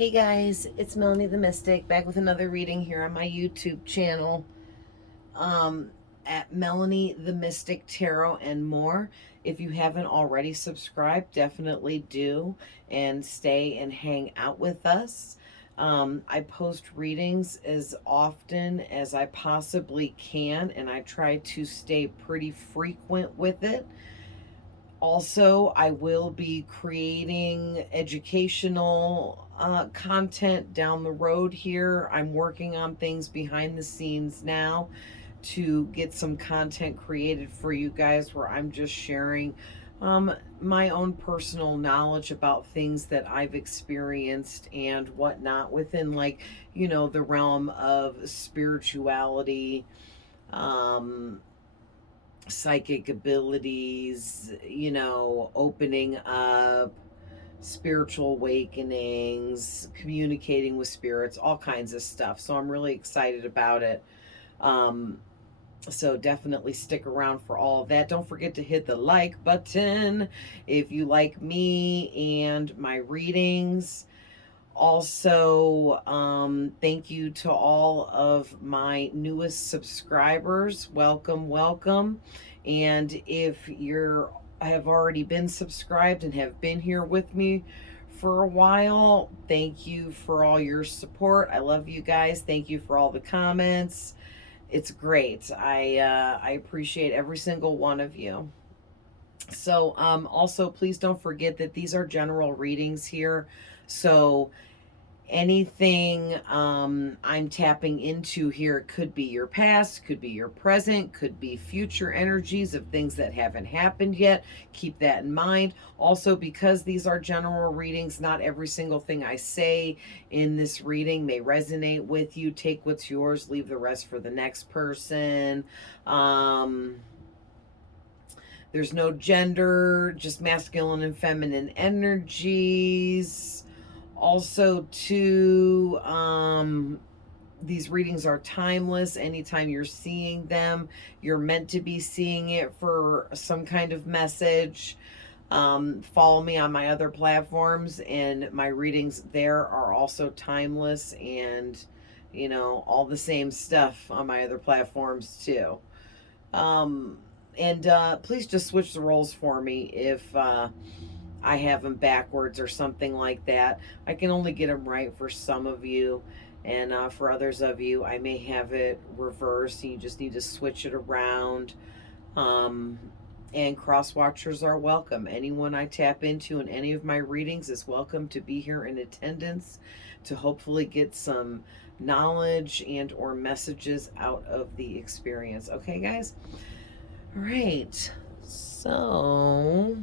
Hey guys, it's Melanie the Mystic back with another reading here on my YouTube channel at Melanie the Mystic Tarot and more. If you haven't already subscribed, definitely do and stay and hang out with us. I post readings as often as I possibly can, and I try to stay pretty frequent with it. Also, I will be creating educational content down the road here. I'm working on things behind the scenes now to get some content created for you guys where I'm just sharing my own personal knowledge about things that I've experienced and whatnot within, like, the realm of spirituality, um, psychic abilities, opening up, spiritual awakenings, communicating with spirits, all kinds of stuff. So I'm really excited about it. Um, so definitely stick around for all of that. Don't forget to hit the like button if you like me and my readings. Also, thank you to all of my newest subscribers. Welcome, welcome. And if you're have already been subscribed and have been here with me for a while, thank you for all your support. I love you guys. Thank you for all the comments. It's great. I appreciate every single one of you. So also, please don't forget that these are general readings here. So anything I'm tapping into here could be your past, could be your present, could be future energies of things that haven't happened yet. Keep that in mind. Also, because these are general readings, not every single thing I say in this reading may resonate with you. Take what's yours, leave the rest for the next person. There's no gender, just masculine and feminine energies. Also, too, these readings are timeless. Anytime you're seeing them, you're meant to be seeing it for some kind of message. Follow me on my other platforms, and my readings there are also timeless and, all the same stuff on my other platforms, too. And please just switch the roles for me if I have them backwards or something like that. I can only get them right for some of you, and for others of you, I may have it reversed. You just need to switch it around. Um, and cross watchers are welcome. Anyone I tap into in any of my readings is welcome to be here in attendance to hopefully get some knowledge and or messages out of the experience. Okay, guys? All right. So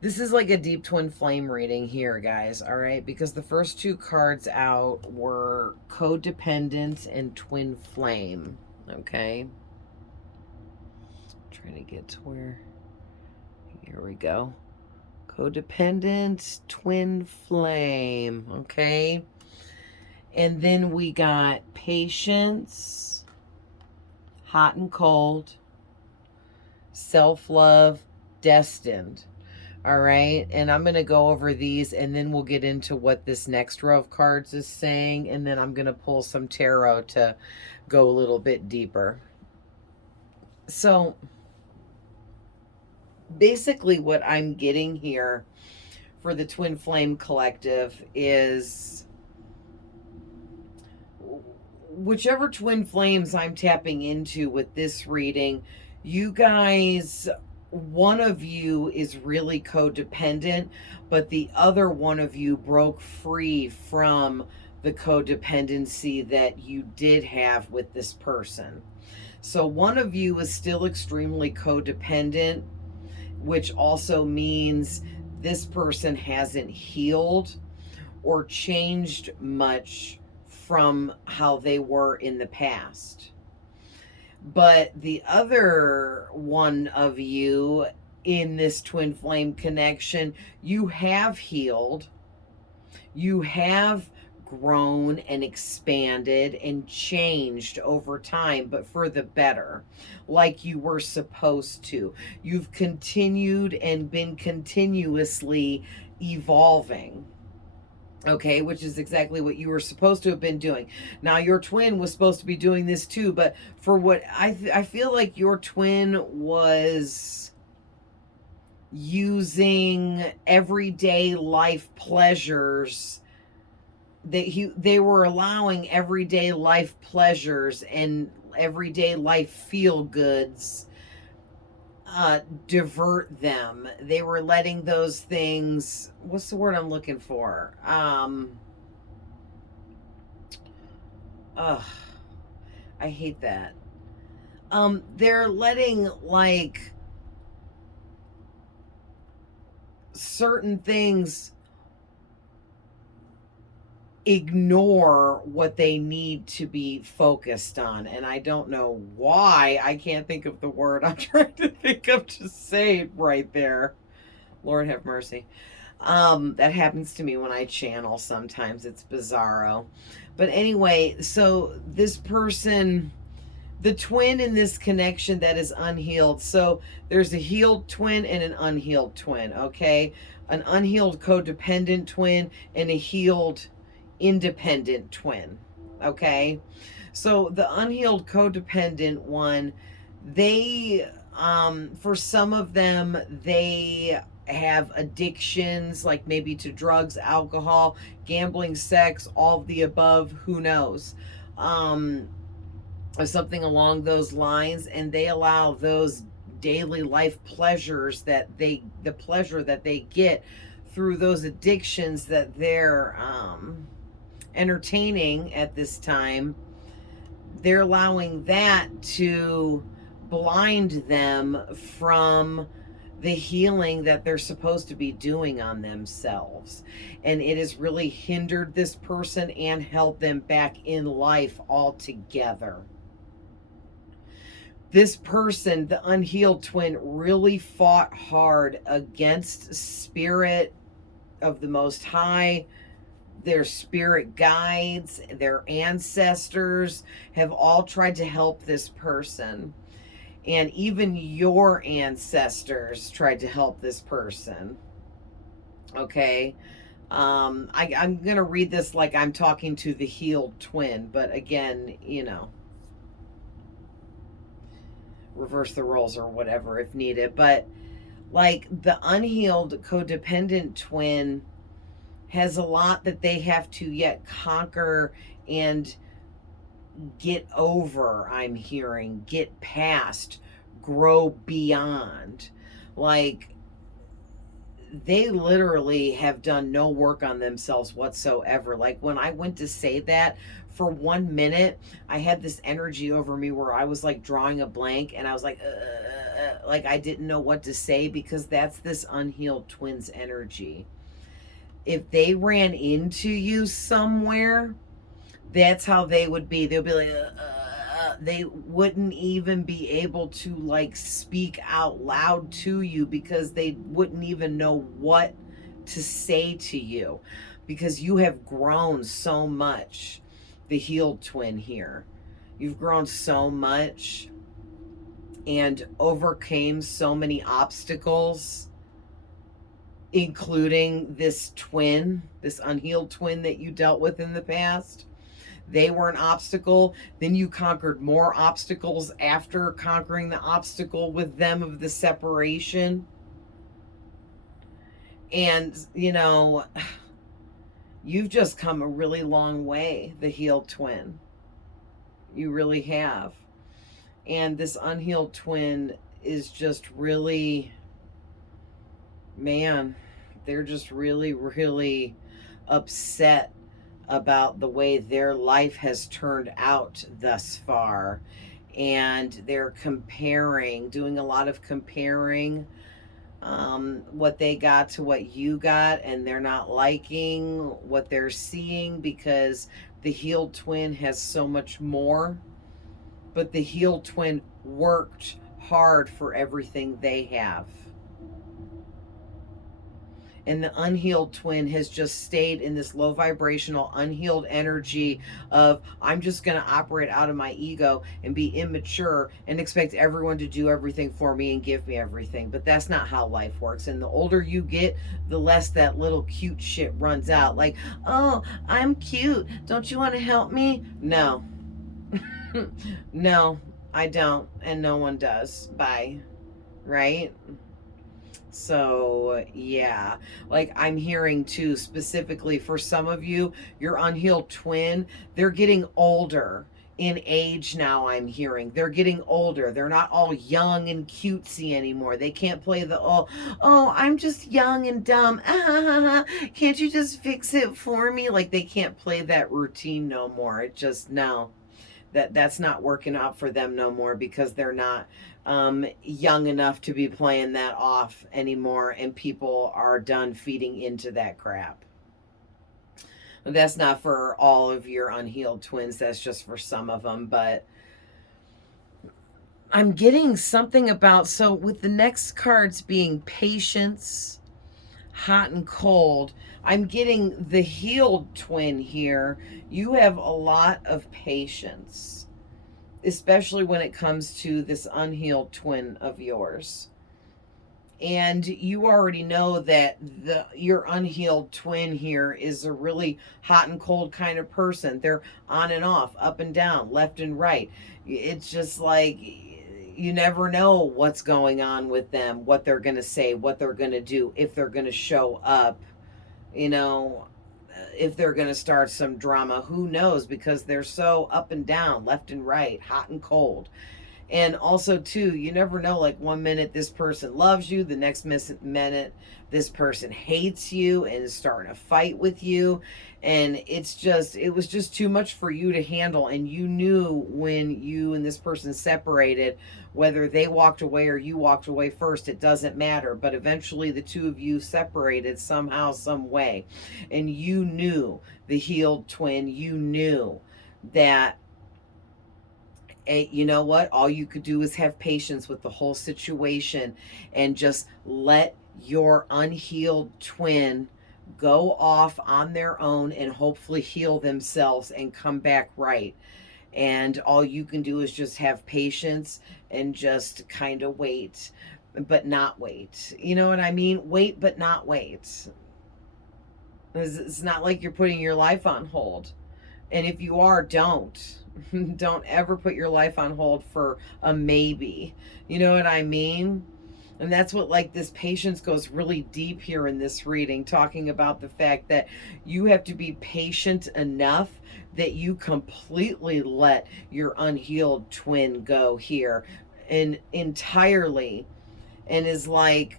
this is like a deep twin flame reading here, guys, all right? Because the first two cards out were codependence and twin flame, okay? Trying to get to where, here we go. Codependence, twin flame, okay? And then we got patience, hot and cold, self-love, destined. All right, and I'm going to go over these, and then we'll get into what this next row of cards is saying, and then I'm going to pull some tarot to go a little bit deeper. So basically what I'm getting here for the Twin Flame Collective is whichever twin flames I'm tapping into with this reading, you guys, one of you is really codependent, but the other one of you broke free from the codependency that you did have with this person. So one of you is still extremely codependent, which also means this person hasn't healed or changed much from how they were in the past. But the other one of you in this twin flame connection, you have healed, you have grown and expanded and changed over time, but for the better, like you were supposed to. You've continued and been continuously evolving. Okay, which is exactly what you were supposed to have been doing. Now, your twin was supposed to be doing this too, but for what I feel like your twin was using everyday life pleasures. They were allowing everyday life pleasures and everyday life feel goods divert them. They were letting those things, what's the word I'm looking for? Ugh, I hate that. They're letting like certain things ignore what they need to be focused on. And I don't know why. I can't think of the word I'm trying to think of to say it right there. Lord have mercy. That happens to me when I channel sometimes. It's bizarro. But anyway, so this person, the twin in this connection that is unhealed. So there's a healed twin and an unhealed twin, okay? An unhealed codependent twin and a healed independent twin, okay? So the unhealed codependent one, they, for some of them, they have addictions, like maybe to drugs, alcohol, gambling, sex, all of the above, who knows? Or something along those lines, and they allow those daily life pleasures the pleasure that they get through those addictions that they're entertaining at this time. They're allowing that to blind them from the healing that they're supposed to be doing on themselves. And it has really hindered this person and held them back in life altogether. This person, the unhealed twin, really fought hard against spirit of the Most High. Their spirit guides, their ancestors have all tried to help this person. And even your ancestors tried to help this person. Okay. I'm going to read this like I'm talking to the healed twin. But again, you know, reverse the roles or whatever if needed. But like the unhealed codependent twin has a lot that they have to yet conquer and get over. I'm hearing get past, grow beyond. Like they literally have done no work on themselves whatsoever. Like when I went to say that, for 1 minute I had this energy over me where I was like drawing a blank, and I was like I didn't know what to say, because that's this unhealed twin's energy. If they ran into you somewhere, that's how they would be. They'll be like they wouldn't even be able to like speak out loud to you, because they wouldn't even know what to say to you, because you have grown so much. The healed twin here, you've grown so much and overcame so many obstacles, including this twin, this unhealed twin that you dealt with in the past. They were an obstacle. Then you conquered more obstacles after conquering the obstacle with them of the separation. And, you know, you've just come a really long way, the healed twin. You really have. And this unhealed twin is just really, man, they're just really, really upset about the way their life has turned out thus far. And they're comparing, doing a lot of comparing, what they got to what you got, and they're not liking what they're seeing, because the healed twin has so much more. But the healed twin worked hard for everything they have. And the unhealed twin has just stayed in this low vibrational, unhealed energy of, I'm just going to operate out of my ego and be immature and expect everyone to do everything for me and give me everything. But that's not how life works. And the older you get, the less that little cute shit runs out. Like, oh, I'm cute. Don't you want to help me? No. No, I don't. And no one does. Bye. Right? So, yeah, like I'm hearing too, specifically for some of you, your unhealed twin, they're getting older in age now. I'm hearing they're getting older. They're not all young and cutesy anymore. They can't play the, oh, I'm just young and dumb. Can't you just fix it for me? Like they can't play that routine no more. It just, no, that's not working out for them no more because they're not young enough to be playing that off anymore, and people are done feeding into that crap. That's not for all of your unhealed twins, that's just for some of them. But I'm getting something about, so with the next cards being patience, hot and cold, I'm getting the healed twin here. You have a lot of patience, especially when it comes to this unhealed twin of yours. And you already know that your unhealed twin here is a really hot and cold kind of person. They're on and off, up and down, left and right. It's just like you never know what's going on with them, what they're going to say, what they're going to do, if they're going to show up, you know, if they're going to start some drama. Who knows? Because they're so up and down, left and right, hot and cold. And also too, you never know, like one minute this person loves you, the next minute this person hates you and is starting a fight with you. And it was just too much for you to handle. And you knew when you and this person separated, whether they walked away or you walked away first, it doesn't matter. But eventually the two of you separated somehow, some way. And you knew, the healed twin, you knew that, you know what, all you could do is have patience with the whole situation and just let your unhealed twin go off on their own and hopefully heal themselves and come back right. And all you can do is just have patience and just kind of wait, but not wait. You know what I mean? Wait, but not wait. It's not like you're putting your life on hold. And if you are, don't. Don't ever put your life on hold for a maybe. You know what I mean? And that's what, like, this patience goes really deep here in this reading, talking about the fact that you have to be patient enough that you completely let your unhealed twin go here and entirely. And is like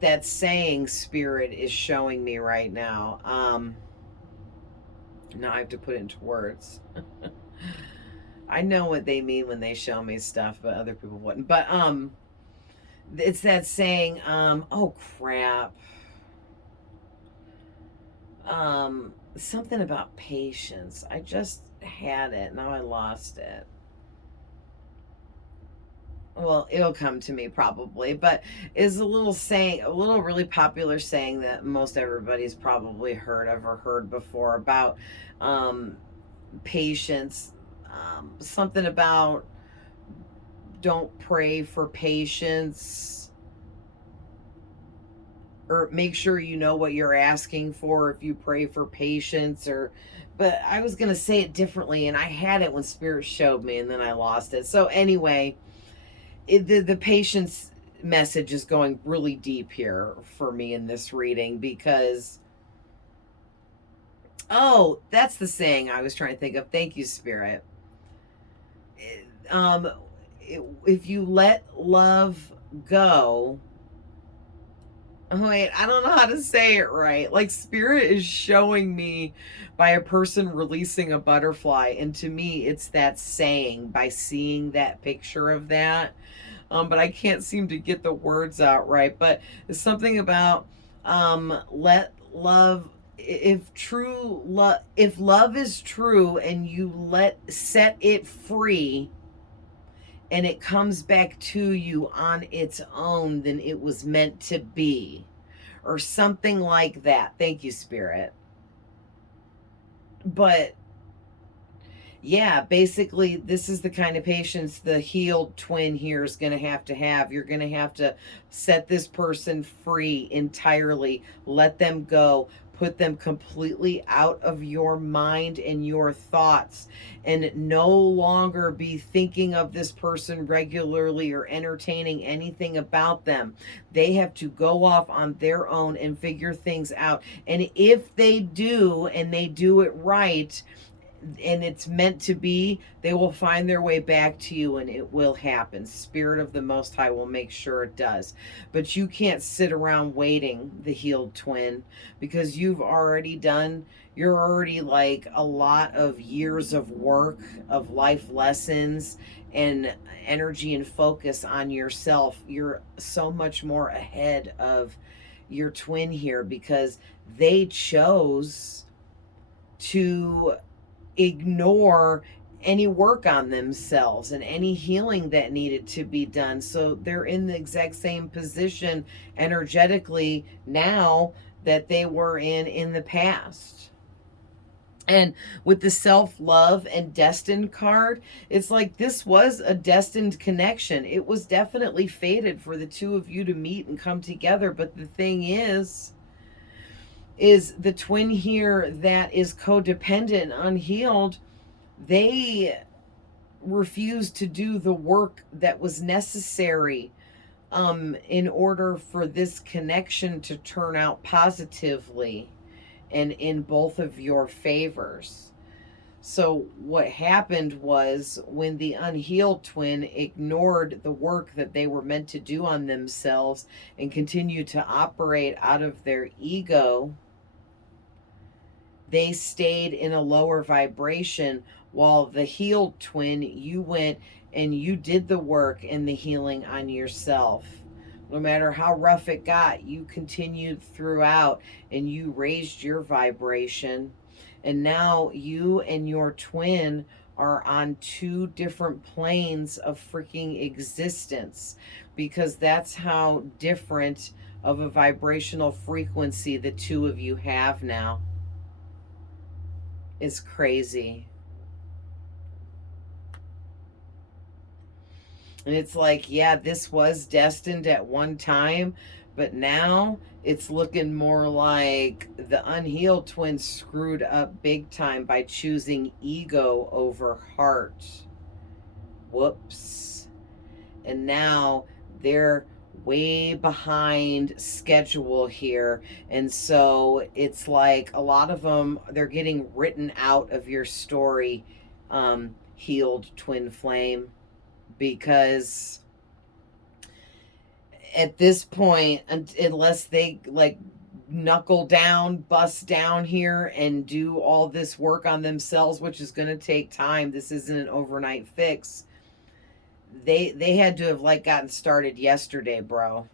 that saying Spirit is showing me right now. Now I have to put it into words. I know what they mean when they show me stuff, but other people wouldn't. But it's that saying, oh crap. Something about patience. I just had it. Now I lost it. Well, it'll come to me probably, but is a little saying, a little really popular saying that most everybody's probably heard of or heard before about patience. Something about don't pray for patience, or make sure you know what you're asking for if you pray for patience, or, but I was going to say it differently and I had it when Spirit showed me and then I lost it. So anyway, the patience message is going really deep here for me in this reading because, oh, that's the saying I was trying to think of. Thank you, Spirit. Um, if you let love go, oh, wait, I don't know how to say it right. Like, Spirit is showing me by a person releasing a butterfly. And to me, it's that saying by seeing that picture of that. But I can't seem to get the words out right. But it's something about let love, if love is true and you set it free and it comes back to you on its own, then it was meant to be. or something like that. Thank you, Spirit. But yeah, basically, this is the kind of patience the healed twin here is going to have. You're going to have to set this person free entirely, let them go, put them completely out of your mind and your thoughts, and no longer be thinking of this person regularly or entertaining anything about them. They have to go off on their own and figure things out. And if they do, and they do it right, and it's meant to be, they will find their way back to you, and it will happen. Spirit of the Most High will make sure it does. But you can't sit around waiting, the healed twin, because you're already like a lot of years of work, of life lessons, and energy and focus on yourself. You're so much more ahead of your twin here, because they chose to ignore any work on themselves and any healing that needed to be done. So they're in the exact same position energetically now that they were in the past. And with the self-love and destined card, it's like this was a destined connection. It was definitely fated for the two of you to meet and come together. But the thing is the twin here that is codependent, unhealed, they refused to do the work that was necessary in order for this connection to turn out positively and in both of your favors. So what happened was, when the unhealed twin ignored the work that they were meant to do on themselves and continued to operate out of their ego, they stayed in a lower vibration, while the healed twin, you went and you did the work and the healing on yourself. No matter how rough it got, you continued throughout and you raised your vibration. And now you and your twin are on two different planes of freaking existence, because that's how different of a vibrational frequency the two of you have now. Is crazy. And it's like, yeah, this was destined at one time, but now it's looking more like the unhealed twin screwed up big time by choosing ego over heart. Whoops. And now they're way behind schedule here, and so it's like a lot of them, they're getting written out of your story, healed twin flame, because at this point, unless they like knuckle down, bust down here and do all this work on themselves, which is going to take time, this isn't an overnight fix. They had to have like gotten started yesterday, bro,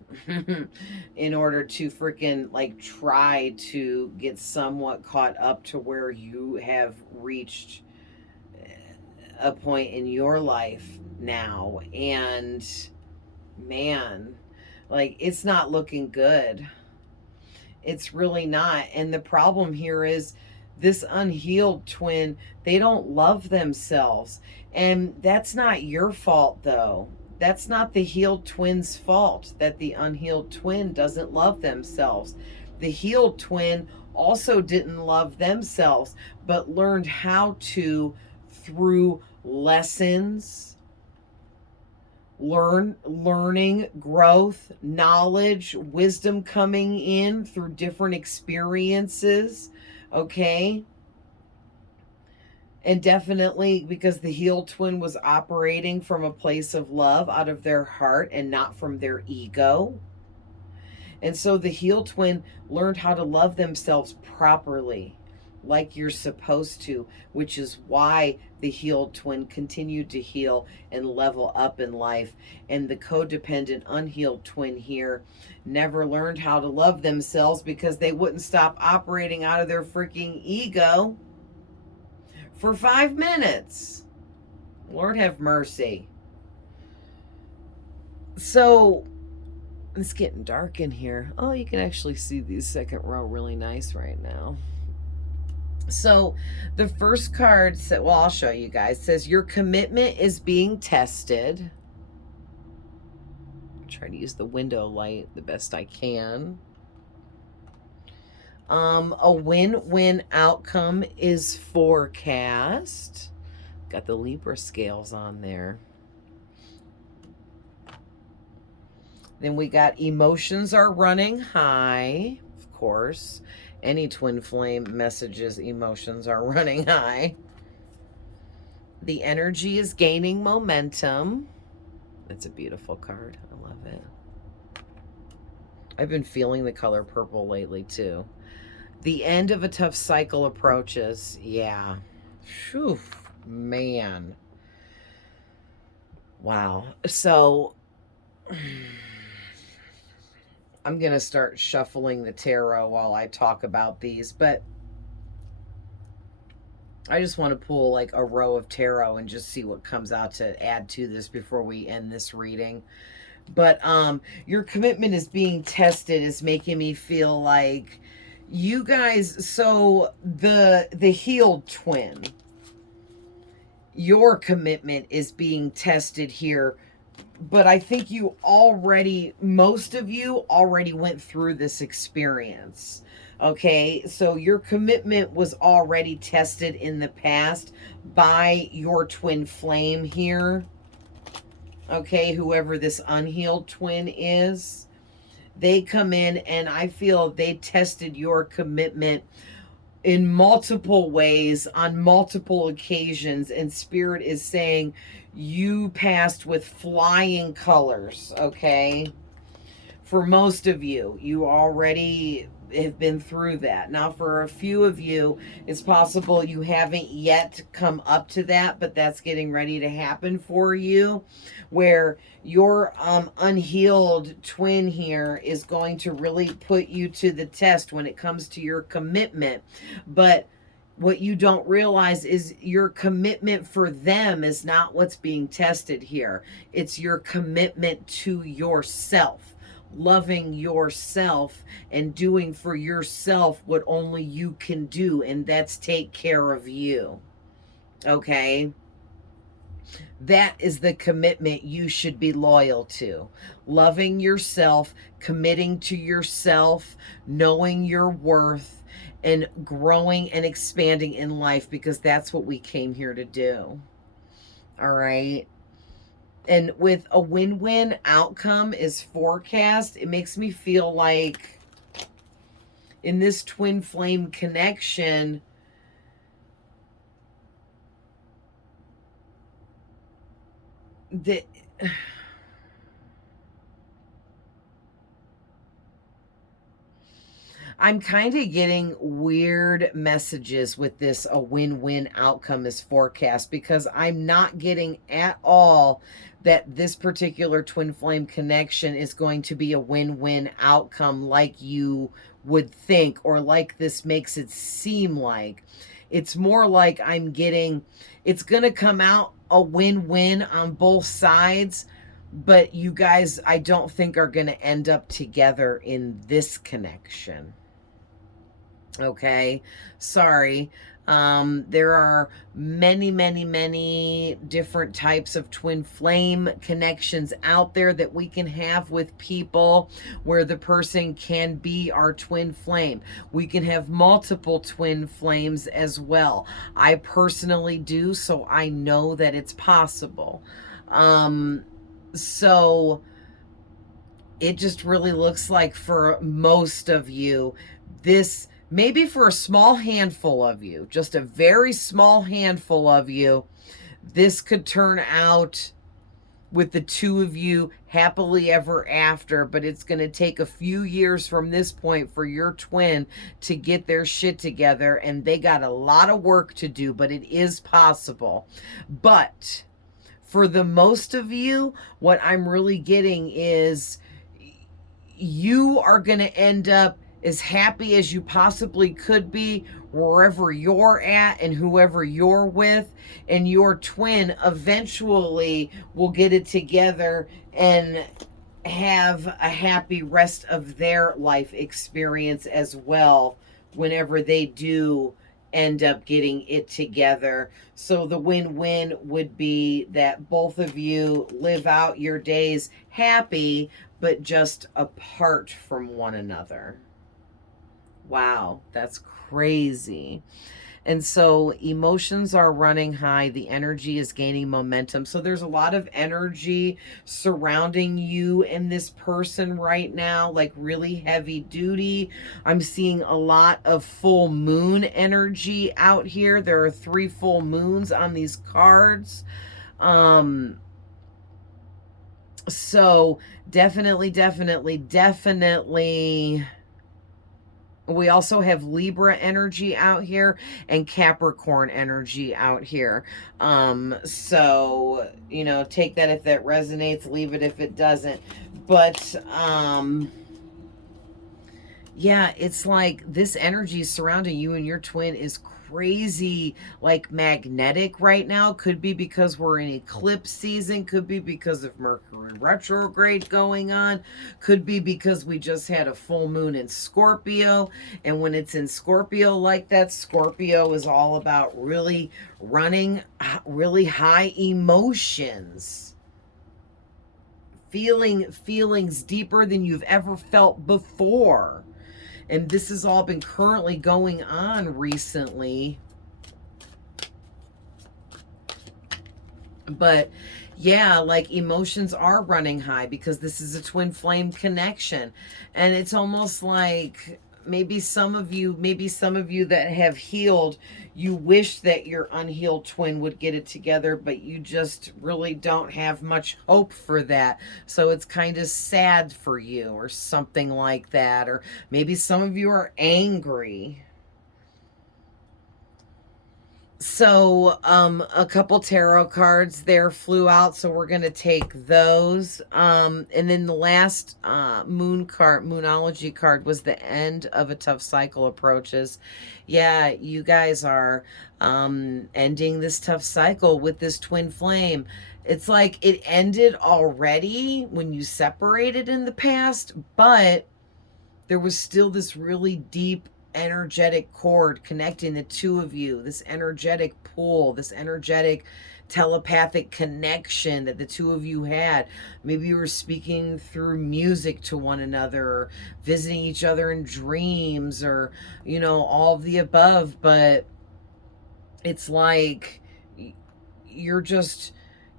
in order to freaking like try to get somewhat caught up to where you have reached a point in your life now. And man, like, it's not looking good. It's really not. And the problem here is this unhealed twin, they don't love themselves. And that's not your fault, though. That's not the healed twin's fault that the unhealed twin doesn't love themselves. The healed twin also didn't love themselves, but learned how to, through lessons, learning, growth, knowledge, wisdom coming in through different experiences, okay? And definitely because the healed twin was operating from a place of love out of their heart and not from their ego. And so the healed twin learned how to love themselves properly, like you're supposed to, which is why the healed twin continued to heal and level up in life. And the codependent unhealed twin here never learned how to love themselves because they wouldn't stop operating out of their freaking ego for 5 minutes. Lord have mercy. So It's getting dark in here. Oh, you can actually see the second row really nice right now. So the first card said, well, I'll show you guys, says your commitment is being tested. Try to use the window light the best I can. A win-win outcome is forecast. Got the Libra scales on there. Then we got emotions are running high. Of course, any twin flame messages emotions are running high. The energy is gaining momentum. It's a beautiful card. I love it. I've been feeling the color purple lately too. The end of a tough cycle approaches. Yeah. Phew, man. Wow. So I'm going to start shuffling the tarot while I talk about these, but I just want to pull like a row of tarot and just see what comes out to add to this before we end this reading. But your commitment is being tested is making me feel like you guys, so the healed twin, your commitment is being tested here. But I think you already, most of you already went through this experience. Okay, so your commitment was already tested in the past by your twin flame here. Okay, whoever this unhealed twin is, they come in and I feel they tested your commitment in multiple ways on multiple occasions, and Spirit is saying you passed with flying colors. Okay, for most of you, you already have been through that. Now for a few of you, it's possible you haven't yet come up to that, but that's getting ready to happen for you, where your unhealed twin here is going to really put you to the test when it comes to your commitment. But what you don't realize is your commitment for them is not what's being tested here. It's your commitment to yourself, loving yourself and doing for yourself what only you can do, and that's take care of you. Okay? That is the commitment you should be loyal to. Loving yourself, committing to yourself, knowing your worth, and growing and expanding in life, because that's what we came here to do. All right? And with a win-win outcome is forecast, it makes me feel like in this twin flame connection, that I'm kind of getting weird messages with this a win-win outcome is forecast, because I'm not getting at all that this particular twin flame connection is going to be a win-win outcome like you would think, or like this makes it seem like. It's more like I'm getting, it's going to come out a win-win on both sides, but you guys, I don't think are going to end up together in this connection. Okay, sorry. There are many different types of twin flame connections out there that we can have with people, where the person can be our twin flame. We can have multiple twin flames as well. I personally do, so I know that it's possible. So it just really looks like for most of you, this, maybe for a small handful of you, just a very small handful of you, this could turn out with the two of you happily ever after, but it's going to take a few years from this point for your twin to get their shit together, and they got a lot of work to do, but it is possible. But for the most of you, what I'm really getting is you are going to end up as happy as you possibly could be wherever you're at and whoever you're with, and your twin eventually will get it together and have a happy rest of their life experience as well whenever they do end up getting it together. So the win-win would be that both of you live out your days happy, but just apart from one another. Wow, that's crazy. And so emotions are running high. The energy is gaining momentum. So there's a lot of energy surrounding you and this person right now, like really heavy duty. I'm seeing a lot of full moon energy out here. There are 3 full moons on these cards. So definitely. We also have Libra energy out here and Capricorn energy out here. So, you know, take that if that resonates, leave it if it doesn't. But, yeah, it's like this energy surrounding you and your twin is crazy, like magnetic right now. Could be because we're in eclipse season, could be because of Mercury retrograde going on, could be because we just had a full moon in Scorpio. And when it's in Scorpio like that, Scorpio is all about really running really high emotions. Feelings deeper than you've ever felt before. And this has all been currently going on recently. But yeah, like emotions are running high because this is a twin flame connection. And it's almost like maybe some of you that have healed, you wish that your unhealed twin would get it together, but you just really don't have much hope for that. So it's kind of sad for you or something like that. Or maybe some of you are angry. So a couple tarot cards there flew out, so we're going to take those. And then the last moonology card was the end of a tough cycle approaches. Yeah, you guys are ending this tough cycle with this twin flame. It's like it ended already when you separated in the past, but there was still this really deep energetic cord connecting the two of you, this energetic pull, this energetic telepathic connection that the two of you had. Maybe you were speaking through music to one another, or visiting each other in dreams, or, you know, all of the above. But it's like you're just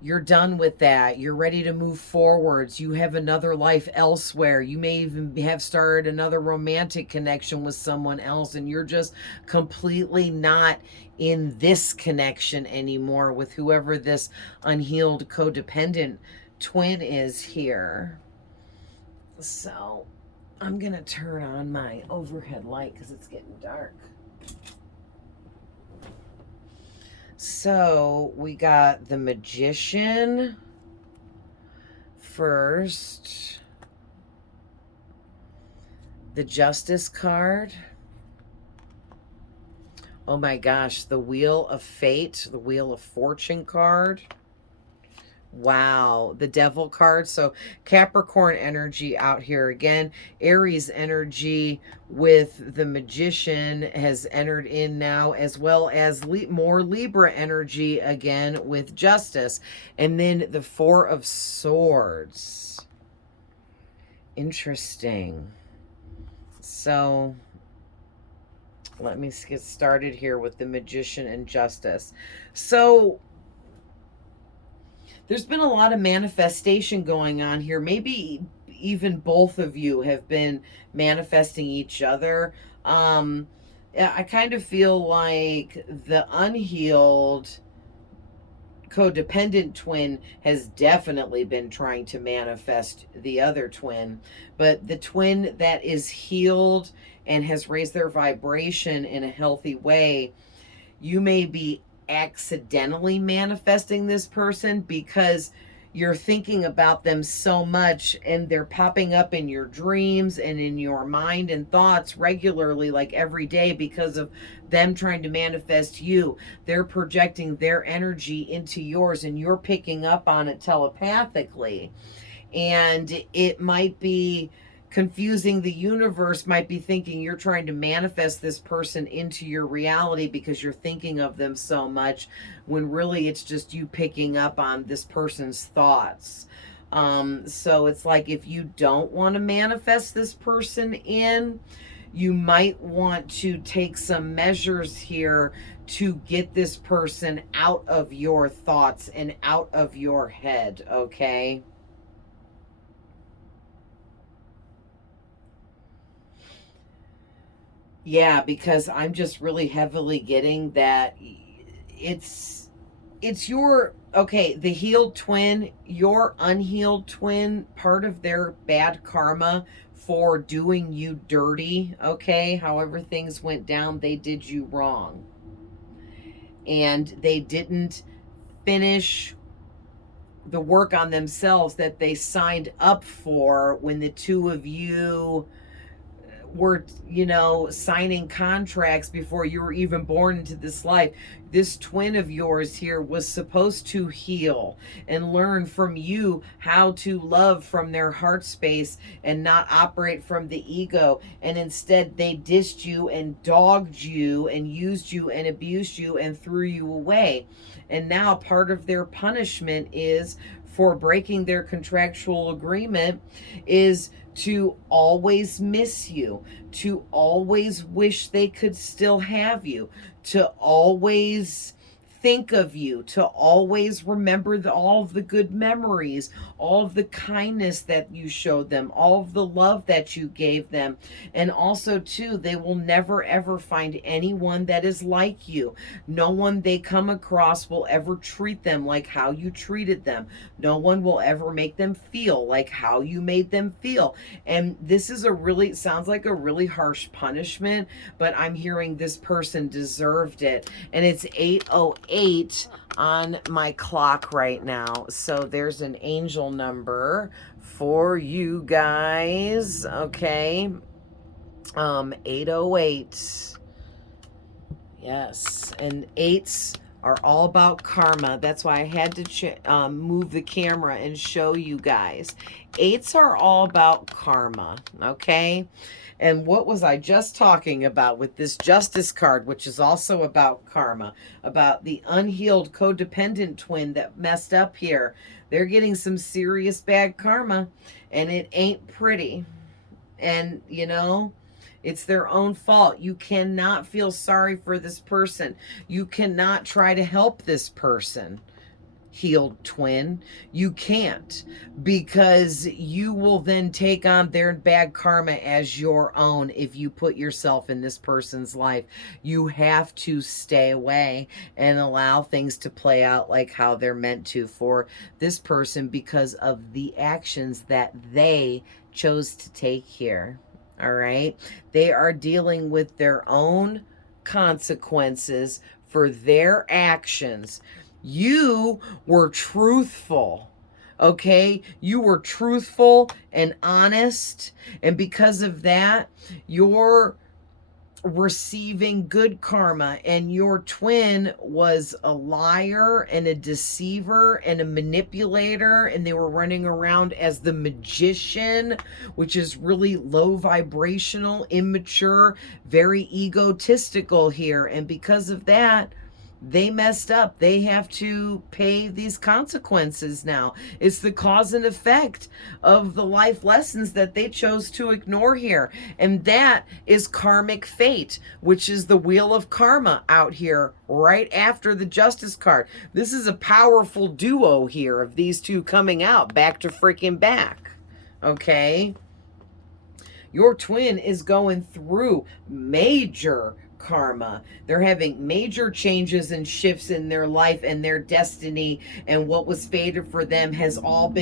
you're done with that. You're ready to move forwards. You have another life elsewhere. You may even have started another romantic connection with someone else, and you're just completely not in this connection anymore with whoever this unhealed codependent twin is here. So I'm going to turn on my overhead light because it's getting dark. So we got the Magician first, the Justice card. Oh my gosh, the Wheel of Fate, the Wheel of Fortune card. Wow, the Devil card. So Capricorn energy out here again. Aries energy with the Magician has entered in now, as well as more Libra energy again with Justice. And then the Four of Swords. Interesting. So let me get started here with the Magician and Justice. So there's been a lot of manifestation going on here. Maybe even both of you have been manifesting each other. I kind of feel like the unhealed codependent twin has definitely been trying to manifest the other twin, but the twin that is healed and has raised their vibration in a healthy way, you may be accidentally manifesting this person because you're thinking about them so much and they're popping up in your dreams and in your mind and thoughts regularly, like every day, because of them trying to manifest you. They're projecting their energy into yours and you're picking up on it telepathically. And it might be confusing. The universe might be thinking you're trying to manifest this person into your reality because you're thinking of them so much, when really it's just you picking up on this person's thoughts. So it's like, if you don't want to manifest this person in, you might want to take some measures here to get this person out of your thoughts and out of your head, okay? Yeah, because I'm just really heavily getting that it's it's your, okay, the healed twin, your unhealed twin, part of their bad karma for doing you dirty, okay? However things went down, they did you wrong. And they didn't finish the work on themselves that they signed up for when the two of you were, signing contracts before you were even born into this life. This twin of yours here was supposed to heal and learn from you how to love from their heart space and not operate from the ego. And instead, they dissed you and dogged you and used you and abused you and threw you away. And now part of their punishment is for breaking their contractual agreement is to always miss you, to always wish they could still have you, to always think of you, to always remember all of the good memories, all of the kindness that you showed them, all of the love that you gave them. And also, too, they will never ever find anyone that is like you. No one they come across will ever treat them like how you treated them. No one will ever make them feel like how you made them feel. And this is sounds like a really harsh punishment, but I'm hearing this person deserved it. And it's 8:08 on my clock right now. So there's an angel number for you guys. Okay. 8:08. Yes. And eights are all about karma. That's why I had to move the camera and show you guys. Eights are all about karma, okay? And what was I just talking about with this Justice card, which is also about karma, about the unhealed codependent twin that messed up here. They're getting some serious bad karma, and it ain't pretty. And, it's their own fault. You cannot feel sorry for this person. You cannot try to help this person, healed twin. You can't, because you will then take on their bad karma as your own if you put yourself in this person's life. You have to stay away and allow things to play out like how they're meant to for this person because of the actions that they chose to take here. All right. They are dealing with their own consequences for their actions. You were truthful. Okay. You were truthful and honest. And because of that, you're receiving good karma. And your twin was a liar and a deceiver and a manipulator, and they were running around as the magician, which is really low vibrational, immature, very egotistical here. And because of that, they messed up. They have to pay these consequences now. It's the cause and effect of the life lessons that they chose to ignore here. And that is karmic fate, which is the wheel of karma out here right after the Justice card. This is a powerful duo here of these two coming out back to freaking back. Okay? Your twin is going through major karma. They're having major changes and shifts in their life and their destiny, and what was fated for them has all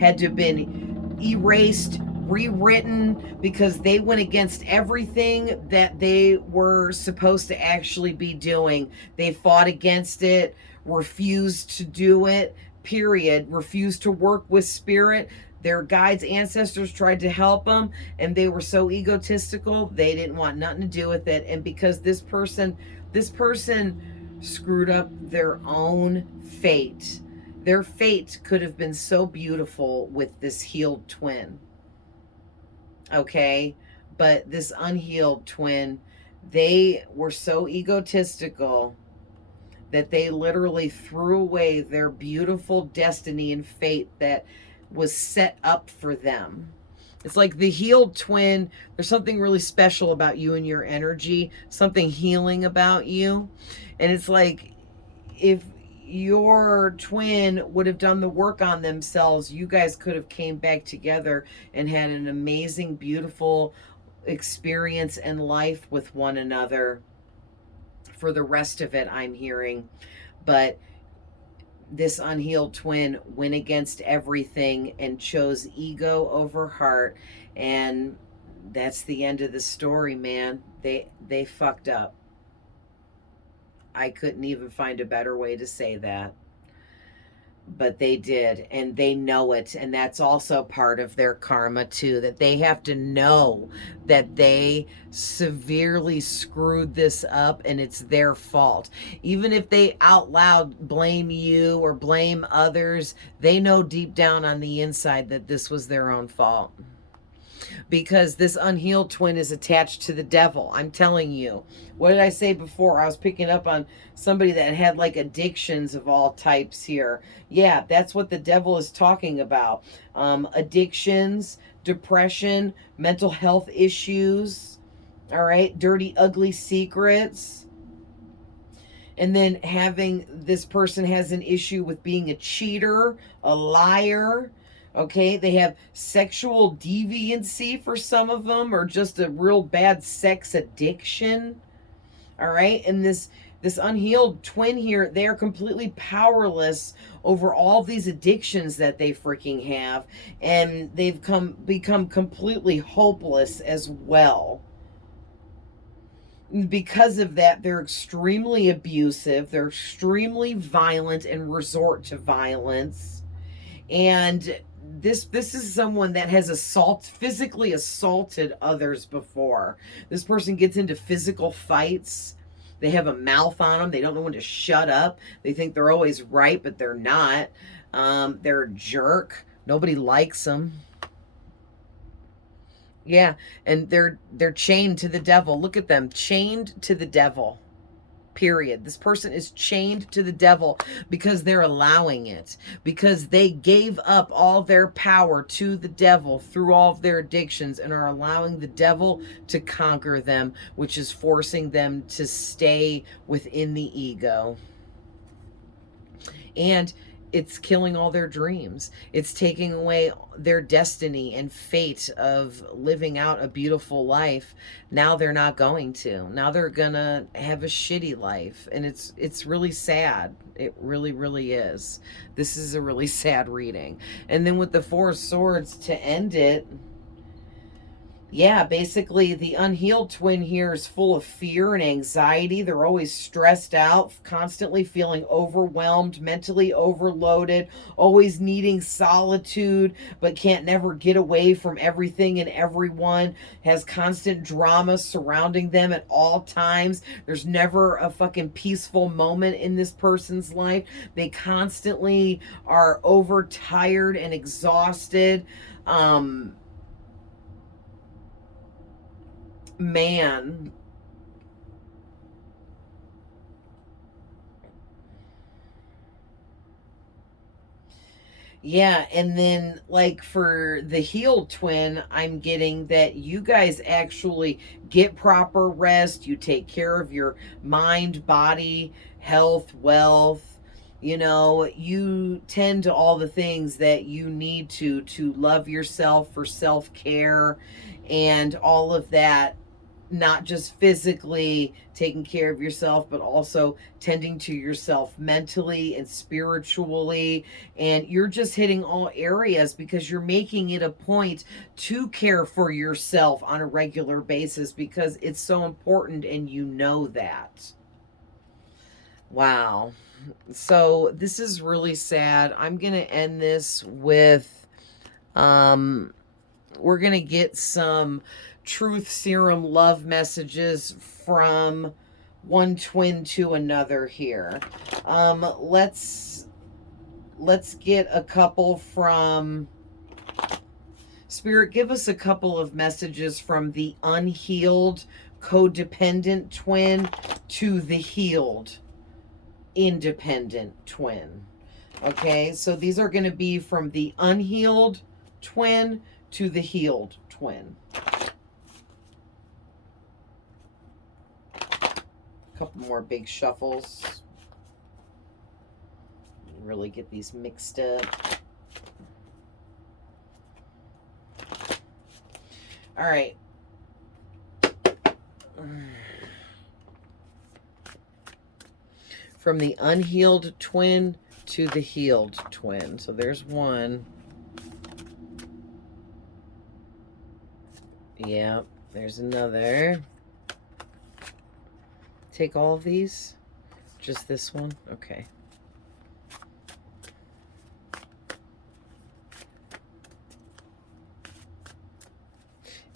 had to been erased, rewritten, because they went against everything that they were supposed to actually be doing. They fought against it, refused to do it, period. Refused to work with spirit. Their guides, ancestors tried to help them, and they were so egotistical, they didn't want nothing to do with it. And because this person screwed up their own fate, Their fate could have been so beautiful with this healed twin. Okay? But this unhealed twin, they were so egotistical that they literally threw away their beautiful destiny and fate that was set up for them. It's like the healed twin, there's something really special about you and your energy, something healing about you. And it's like, if your twin would have done the work on themselves, you guys could have came back together and had an amazing, beautiful experience and life with one another for the rest of it, I'm hearing. But this unhealed twin went against everything and chose ego over heart, and that's the end of the story, man. They fucked up. I couldn't even find a better way to say that. But they did, and they know it, and that's also part of their karma too, that they have to know that they severely screwed this up and it's their fault. Even if they out loud blame you or blame others, they know deep down on the inside that this was their own fault, because this unhealed twin is attached to the devil. I'm telling you. What did I say before? I was picking up on somebody that had like addictions of all types here. Yeah, that's what the devil is talking about. Addictions, depression, mental health issues, all right, dirty, ugly secrets. And then having this person has an issue with being a cheater, a liar. Okay, they have sexual deviancy for some of them, or just a real bad sex addiction. All right, and this unhealed twin here, they are completely powerless over all these addictions that they freaking have, and they've become completely hopeless as well. Because of that, they're extremely abusive, they're extremely violent and resort to violence. And this is someone that has physically assaulted others before. This person gets into physical fights. They have a mouth on them. They don't know when to shut up. They think they're always right, but they're not. They're a jerk. Nobody likes them. Yeah, and they're chained to the devil. Look at them, chained to the devil. Period. This person is chained to the devil because they're allowing it, because they gave up all their power to the devil through all of their addictions and are allowing the devil to conquer them, which is forcing them to stay within the ego. And it's killing all their dreams. It's taking away their destiny and fate of living out a beautiful life. Now they're not going to. Now they're gonna have a shitty life. And it's really sad. It really, really is. This is a really sad reading. And then with the Four of Swords to end it, yeah, basically the unhealed twin here is full of fear and anxiety. They're always stressed out, constantly feeling overwhelmed, mentally overloaded, always needing solitude, but can't never get away from everything and everyone. Has constant drama surrounding them at all times. There's never a fucking peaceful moment in this person's life. They constantly are overtired and exhausted. Man, yeah, and then like for the healed twin, I'm getting that you guys actually get proper rest. You take care of your mind, body, health, wealth. You know, you tend to all the things that you need to love yourself, for self-care and all of that. Not just physically taking care of yourself, but also tending to yourself mentally and spiritually. And you're just hitting all areas because you're making it a point to care for yourself on a regular basis, because it's so important and you know that. Wow. So this is really sad. I'm going to end this with, we're going to get some truth serum love messages from one twin to another here. Let's let's get a couple from Spirit. Give us a couple of messages from the unhealed codependent twin to the healed independent twin. Okay, so these are going to be from the unhealed twin to the healed twin. A couple more big shuffles. Really get these mixed up. All right. From the unhealed twin to the healed twin. So there's one. Yep, there's another. Take all of these? Just this one? Okay.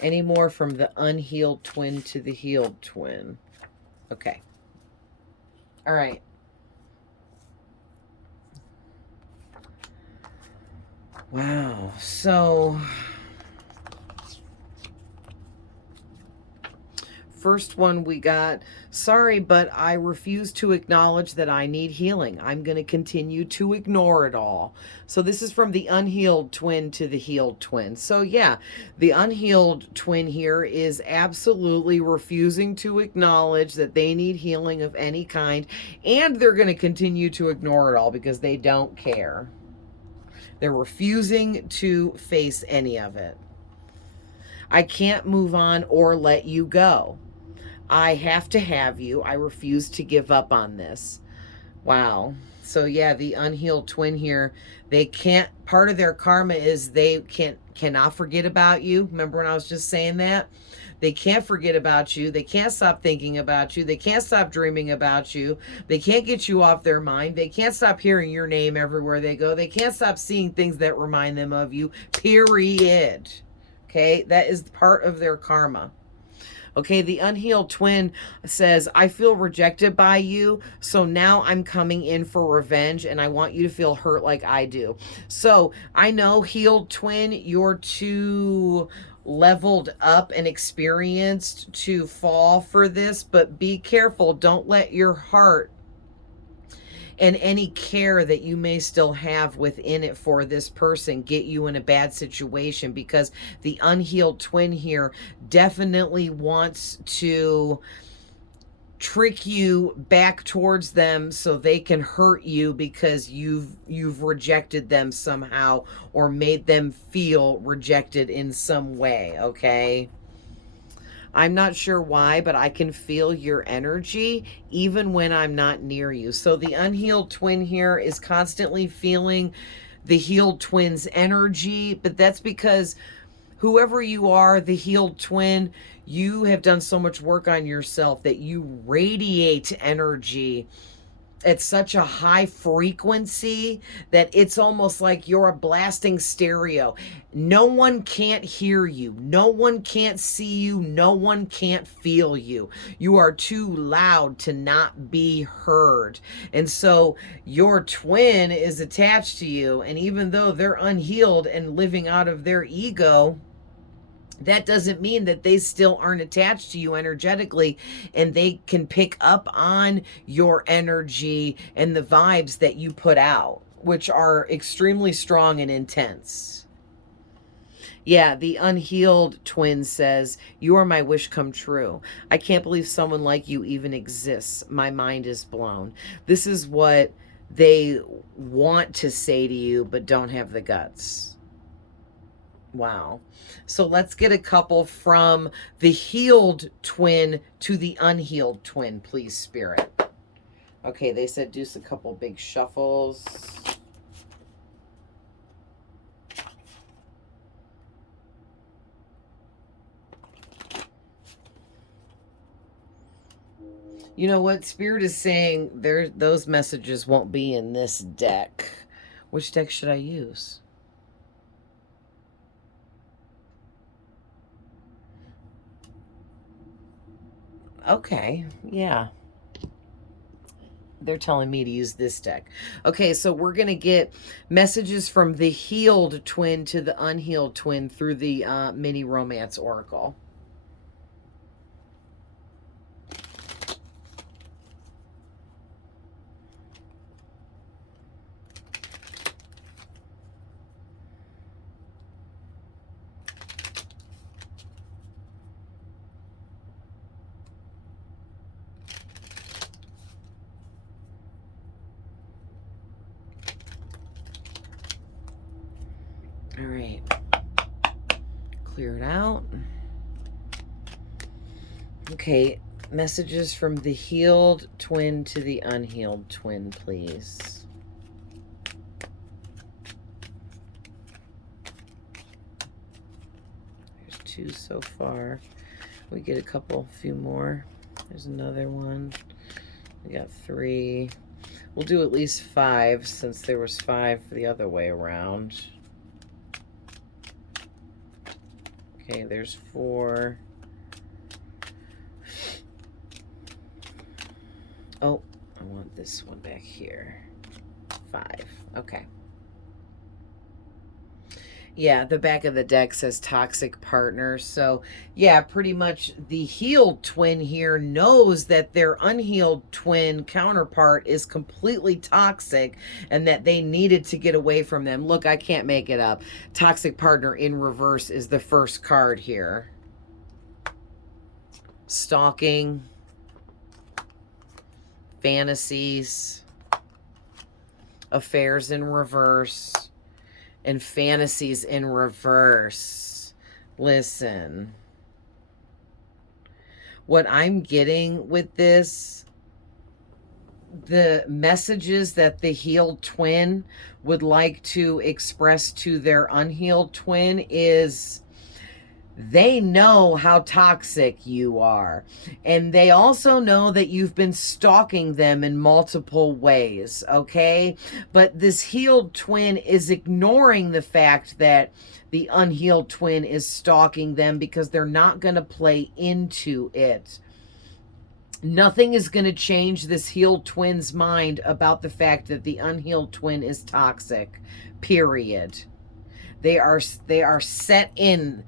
Any more from the unhealed twin to the healed twin? Okay. All right. Wow. So, first one we got, sorry, but I refuse to acknowledge that I need healing. I'm going to continue to ignore it all. So this is from the unhealed twin to the healed twin. So yeah, the unhealed twin here is absolutely refusing to acknowledge that they need healing of any kind. And they're going to continue to ignore it all because they don't care. They're refusing to face any of it. I can't move on or let you go. I have to have you. I refuse to give up on this. Wow. So yeah, the unhealed twin here, they can't, part of their karma is they cannot forget about you. Remember when I was just saying that? They can't forget about you. They can't stop thinking about you. They can't stop dreaming about you. They can't get you off their mind. They can't stop hearing your name everywhere they go. They can't stop seeing things that remind them of you, period. Okay, that is part of their karma. Okay, the unhealed twin says, I feel rejected by you, so now I'm coming in for revenge, and I want you to feel hurt like I do. So I know, healed twin, you're too leveled up and experienced to fall for this, but be careful. Don't let your heart and any care that you may still have within it for this person get you in a bad situation, because the unhealed twin here definitely wants to trick you back towards them so they can hurt you because you've rejected them somehow or made them feel rejected in some way. Okay, I'm not sure why, but I can feel your energy even when I'm not near you. So the unhealed twin here is constantly feeling the healed twin's energy, but that's because whoever you are, the healed twin, you have done so much work on yourself that you radiate energy at such a high frequency that it's almost like you're a blasting stereo. No one can't hear you. No one can't see you. No one can't feel you. You are too loud to not be heard. And so your twin is attached to you. And even though they're unhealed and living out of their ego, that doesn't mean that they still aren't attached to you energetically, and they can pick up on your energy and the vibes that you put out, which are extremely strong and intense. Yeah, the unhealed twin says, you are my wish come true. I can't believe someone like you even exists. My mind is blown. This is what they want to say to you, but don't have the guts. Wow. So let's get a couple from the healed twin to the unhealed twin, please, Spirit. Okay, they said do a couple big shuffles. You know what? Spirit is saying those messages won't be in this deck. Which deck should I use? Okay, yeah. They're telling me to use this deck. Okay, so we're going to get messages from the healed twin to the unhealed twin through the mini romance oracle. All right. Clear it out. Okay, messages from the healed twin to the unhealed twin, please. There's 2 so far. We get a few more. There's another one. We got 3. We'll do at least 5 since there was 5 the other way around. Okay, there's 4. Oh, I want this one back here. 5. Okay. Yeah, the back of the deck says toxic partner. So, yeah, pretty much the healed twin here knows that their unhealed twin counterpart is completely toxic and that they needed to get away from them. Look, I can't make it up. Toxic partner in reverse is the first card here. Stalking, fantasies, affairs in reverse, and fantasies in reverse. Listen, what I'm getting with this, the messages that the healed twin would like to express to their unhealed twin is they know how toxic you are. And they also know that you've been stalking them in multiple ways, okay? But this healed twin is ignoring the fact that the unhealed twin is stalking them because they're not going to play into it. Nothing is going to change this healed twin's mind about the fact that the unhealed twin is toxic, period. They are set in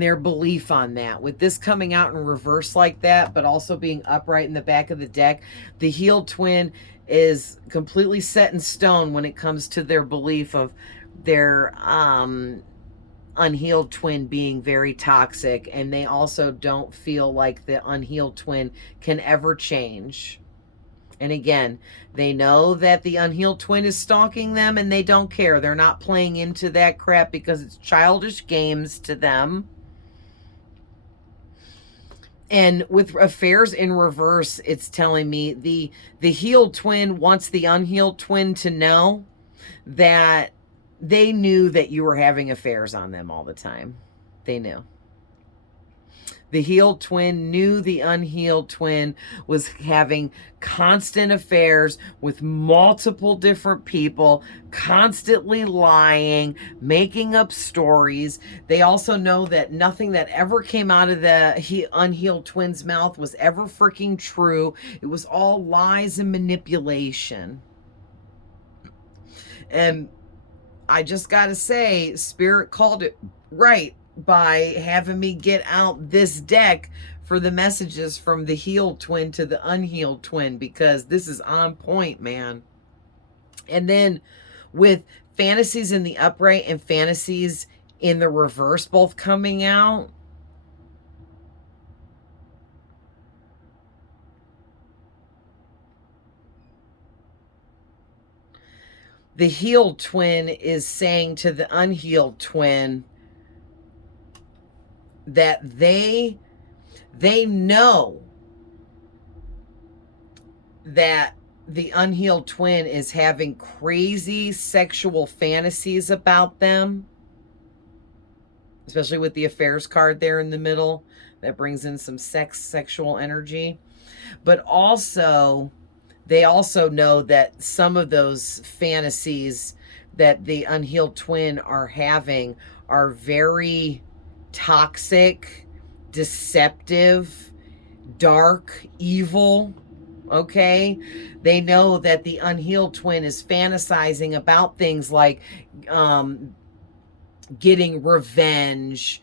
their belief on that. With this coming out in reverse like that, but also being upright in the back of the deck, the healed twin is completely set in stone when it comes to their belief of their unhealed twin being very toxic, and they also don't feel like the unhealed twin can ever change. And again, they know that the unhealed twin is stalking them and they don't care. They're not playing into that crap because it's childish games to them. And with affairs in reverse, it's telling me the healed twin wants the unhealed twin to know that they knew that you were having affairs on them all the time. They knew. The healed twin knew the unhealed twin was having constant affairs with multiple different people, constantly lying, making up stories. They also know that nothing that ever came out of the unhealed twin's mouth was ever freaking true. It was all lies and manipulation. And I just got to say, Spirit called it right by having me get out this deck for the messages from the healed twin to the unhealed twin, because this is on point, man. And then with fantasies in the upright and fantasies in the reverse both coming out, the healed twin is saying to the unhealed twin that they know that the unhealed twin is having crazy sexual fantasies about them, especially with the affairs card there in the middle. That brings in some sexual energy. But also, they also know that some of those fantasies that the unhealed twin are having are very toxic, deceptive, dark, evil. Okay, they know that the unhealed twin is fantasizing about things like um, getting revenge,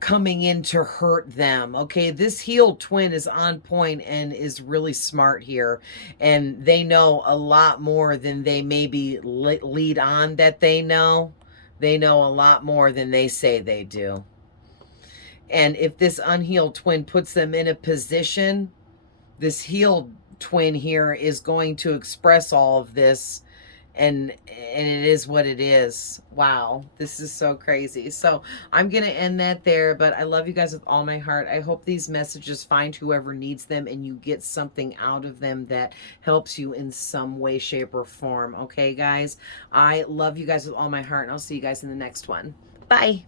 coming in to hurt them. Okay, this healed twin is on point and is really smart here, and they know a lot more than they maybe lead on that they know. They know a lot more than they say they do. And if this unhealed twin puts them in a position, this healed twin here is going to express all of this, and it is what it is. Wow, this is so crazy. So I'm gonna end that there, but I love you guys with all my heart. I hope these messages find whoever needs them and you get something out of them that helps you in some way, shape, or form. Okay, guys, I love you guys with all my heart, and I'll see you guys in the next one. Bye.